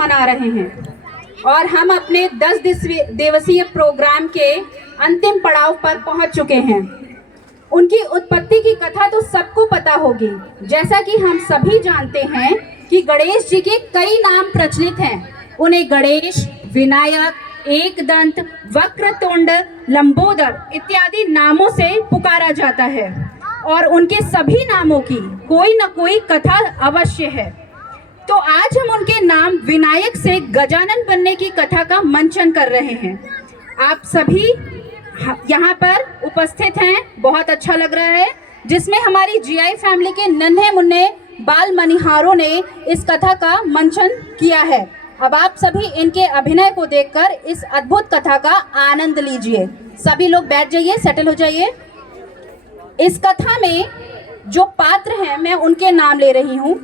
मना रहे हैं और हम अपने 10 दिवसीय प्रोग्राम के अंतिम पड़ाव पर पहुंच चुके हैं। उनकी उत्पत्ति की कथा तो सबको पता होगी। जैसा कि हम सभी जानते हैं कि गणेश जी के कई नाम प्रचलित हैं। उन्हें गणेश, विनायक, एकदंत, वक्रतुंड, लंबोदर इत्यादि नामों से पुकारा जाता है और उनके सभी नामों की कोई न कोई कथा अवश्य है। तो आज हम उनके नाम विनायक से गजानन बनने की कथा का मंचन कर रहे हैं। आप सभी यहाँ पर उपस्थित हैं, बहुत अच्छा लग रहा है, जिसमें हमारी जीआई फैमिली के नन्हे मुन्ने बाल मनिहारों ने इस कथा का मंचन किया है। अब आप सभी इनके अभिनय को देखकर इस अद्भुत कथा का आनंद लीजिए। सभी लोग बैठ जाइए, सेटल हो जाइए। इस कथा में जो पात्र हैं मैं उनके नाम ले रही हूँ।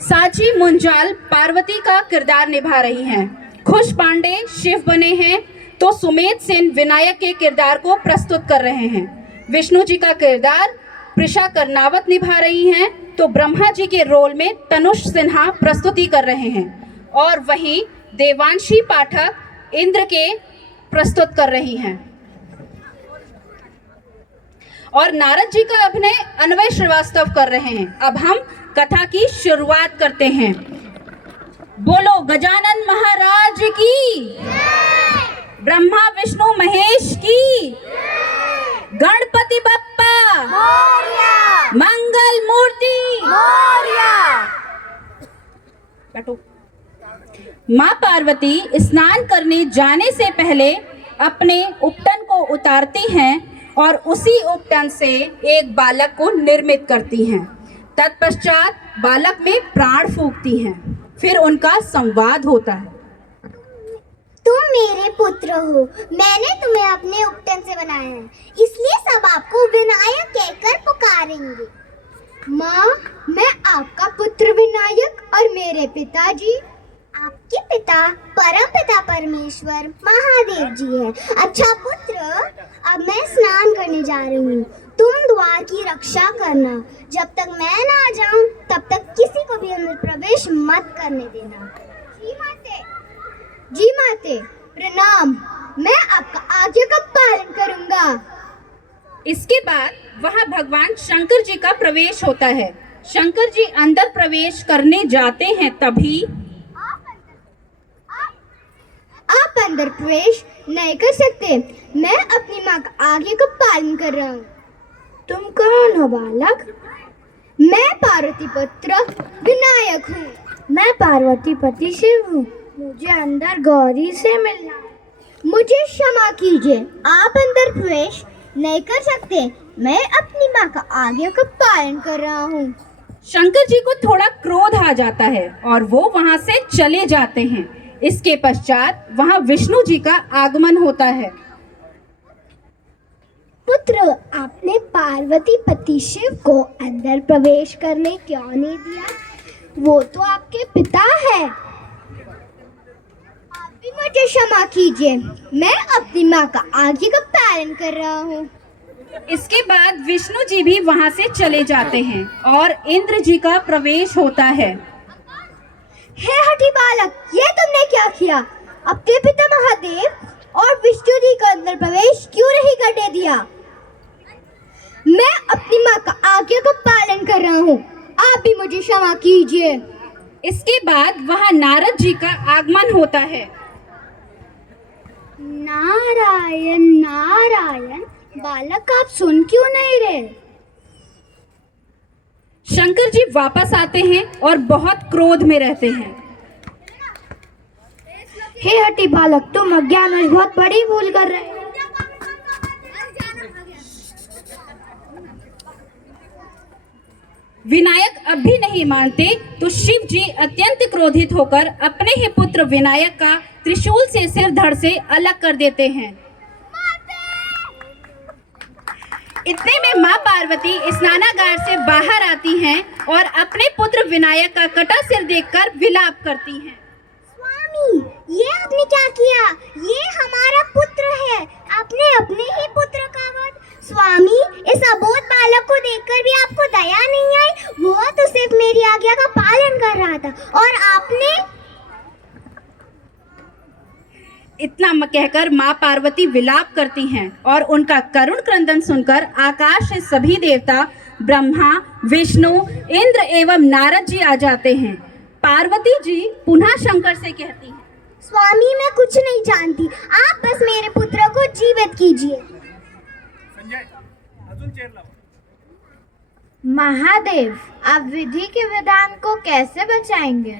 साची मुंजाल पार्वती का किरदार निभा रही हैं। खुश पांडे शिव बने हैं तो सुमेध सेन विनायक के किरदार को प्रस्तुत कर रहे हैं। विष्णु जी का किरदार प्रिशा कर्नावत निभा रही हैं तो ब्रह्मा जी के रोल में तनुष सिन्हा प्रस्तुति कर रहे हैं और वहीं देवांशी पाठक इंद्र के प्रस्तुत कर रही हैं और नारद जी का अभिनय अन्वय श्रीवास्तव कर रहे हैं। अब हम कथा की शुरुआत करते हैं। बोलो गजानन महाराज की, ब्रह्मा विष्णु महेश की, गणपति बप्पा मंगल मूर्ति। बैठो। माँ पार्वती स्नान करने जाने से पहले अपने उपटन को उतारती हैं और उसी उपटन से एक बालक को निर्मित करती हैं। तत्पश्चात बालक में प्राण फूंकती हैं। फिर उनका संवाद होता है। तुम मेरे पुत्र हो, मैंने तुम्हें अपने उपटन से बनाया है, इसलिए सब आपको विनायक कहकर पुकारेंगे। माँ, मैं आपका पुत्र विनायक और मेरे पिताजी आपके पिता परम पिता परमेश्वर महादेव जी हैं। अच्छा पुत्र, अब मैं स्नान करने जा रही हूँ। तुम द्वार की रक्षा करना। जब तक मैं ना आ जाऊं तब तक किसी को भी अंदर प्रवेश मत करने देना। जी माते, प्रणाम। मैं आपका आज्ञा का पालन करूंगा। इसके बाद वहां भगवान शंकर जी का प्रवेश होता है। शंकर जी अंदर प्रवेश करने जाते हैं तभी आप अंदर प्रवेश नहीं कर सकते। मैं अपनी माँ का आज्ञा का पालन कर रहा हूँ। तुम कौन हो बालक? मैं पार्वती पुत्र विनायक हूँ। मैं पार्वती पति शिव हूँ। मुझे अंदर गौरी से मिलना है। मुझे क्षमा कीजिए, आप अंदर प्रवेश नहीं कर सकते। मैं अपनी माँ का आज्ञा का पालन कर रहा हूँ। शंकर जी को थोड़ा क्रोध आ जाता है और वो वहां से चले जाते हैं। इसके पश्चात वहां विष्णु जी का आगमन होता है। पुत्र, आपने पार्वती पति शिव को अंदर प्रवेश करने क्यों नहीं दिया? वो तो आपके पिता है। आप भी मुझे क्षमा कीजिए, मैं अपनी माँ का आज्ञा का पालन कर रहा हूँ। इसके बाद विष्णु जी भी वहां से चले जाते हैं और इंद्र जी का प्रवेश होता है। हे हठी बालक, ये तुमने क्या किया? अपने पिता महादेव और विष्णु जी का अंदर प्रवेश क्यों नहीं करने दिया? मैं अपनी माँ का आज्ञा का पालन कर रहा हूँ। आप भी मुझे क्षमा कीजिए। इसके बाद वहां नारद जी का आगमन होता है। नारायण नारायण, बालक आप सुन क्यों नहीं रहे? शंकर जी वापस आते हैं और बहुत क्रोध में रहते हैं। हे हठी बालक, तुम अज्ञान में बहुत बड़ी भूल कर रहे हो। विनायक अब भी नहीं मानते तो शिव जी अत्यंत क्रोधित होकर अपने ही पुत्र विनायक का त्रिशूल से सिर धड़ से अलग कर देते हैं। इतने में माँ पार्वती स्नानागार से बाहर आती हैं और अपने पुत्र विनायक का कटा सिर देखकर विलाप करती हैं। स्वामी, ये आपने क्या किया? ये हमारा पुत्र है। आपने अपने ही पुत्र का वध। स्वामी, इस अबोध बालक को देखकर भी आपको दया नहीं आई? वो तो सिर्फ मेरी आज्ञा का पालन कर रहा था और आपने इतना कहकर माँ पार्वती विलाप करती हैं और उनका करुण क्रंदन सुनकर आकाश से सभी देवता ब्रह्मा, विष्णु, इंद्र एवं नारद जी आ जाते हैं। पार्वती जी पुनः शंकर से कहती हैं, स्वामी मैं कुछ नहीं जानती, आप बस मेरे पुत्र को जीवित कीजिए। महादेव, आप विधि के विधान को कैसे बचाएंगे?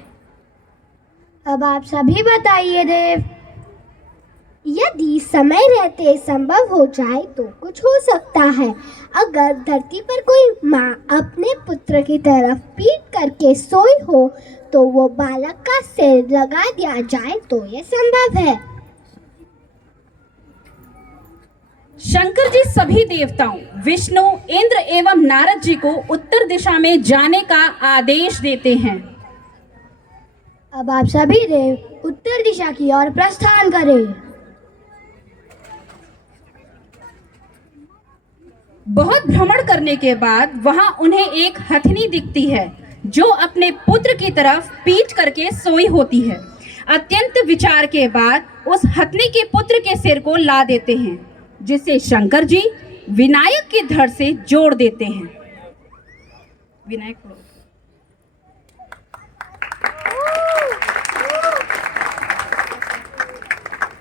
अब आप सभी बताइए देव। यदि समय रहते संभव हो जाए तो कुछ हो सकता है। अगर धरती पर कोई माँ अपने पुत्र की तरफ पीट करके सोई हो तो वो बालक का सिर लगा दिया जाए तो यह संभव है। शंकर जी सभी देवताओं विष्णु, इंद्र एवं नारद जी को उत्तर दिशा में जाने का आदेश देते हैं। अब आप सभी देव उत्तर दिशा की ओर प्रस्थान करें। बहुत भ्रमण करने के बाद वहां उन्हें एक हथनी दिखती है जो अपने पुत्र की तरफ पीठ करके सोई होती है। अत्यंत विचार के बाद उस हथनी के पुत्र के सिर को ला देते हैं, जिसे शंकर जी विनायक के धड़ से जोड़ देते हैं। विनायक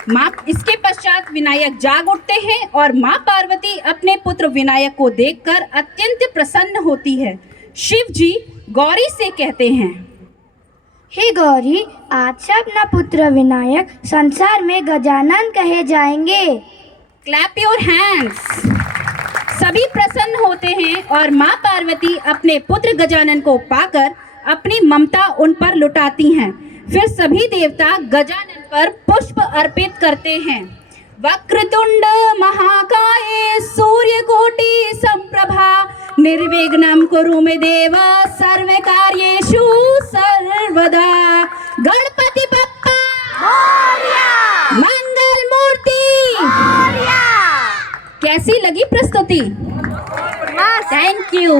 माँ इसके पश्चात विनायक जाग उठते हैं और माँ पार्वती अपने पुत्र विनायक को देखकर अत्यंत प्रसन्न होती है। शिव जी गौरी से कहते हैं, हे गौरी, आज से अपना पुत्र विनायक संसार में गजानन कहे जाएंगे। Clap your hands. सभी प्रसन्न होते हैं और माँ पार्वती अपने पुत्र गजानन को पाकर अपनी ममता उन पर लुटाती हैं। फिर सभी देवता गजानन पर पुष्प अर्पित करते हैं। वक्रतुंड महाकाय सूर्यकोटि संप्रभा निर्विघ्नं कुरु मे देव सर्वकार्येषु सर्वदा। गणपति बप्पा मोरया, मंगल मूर्ति मोरया। कैसी लगी प्रस्तुति? Thank you.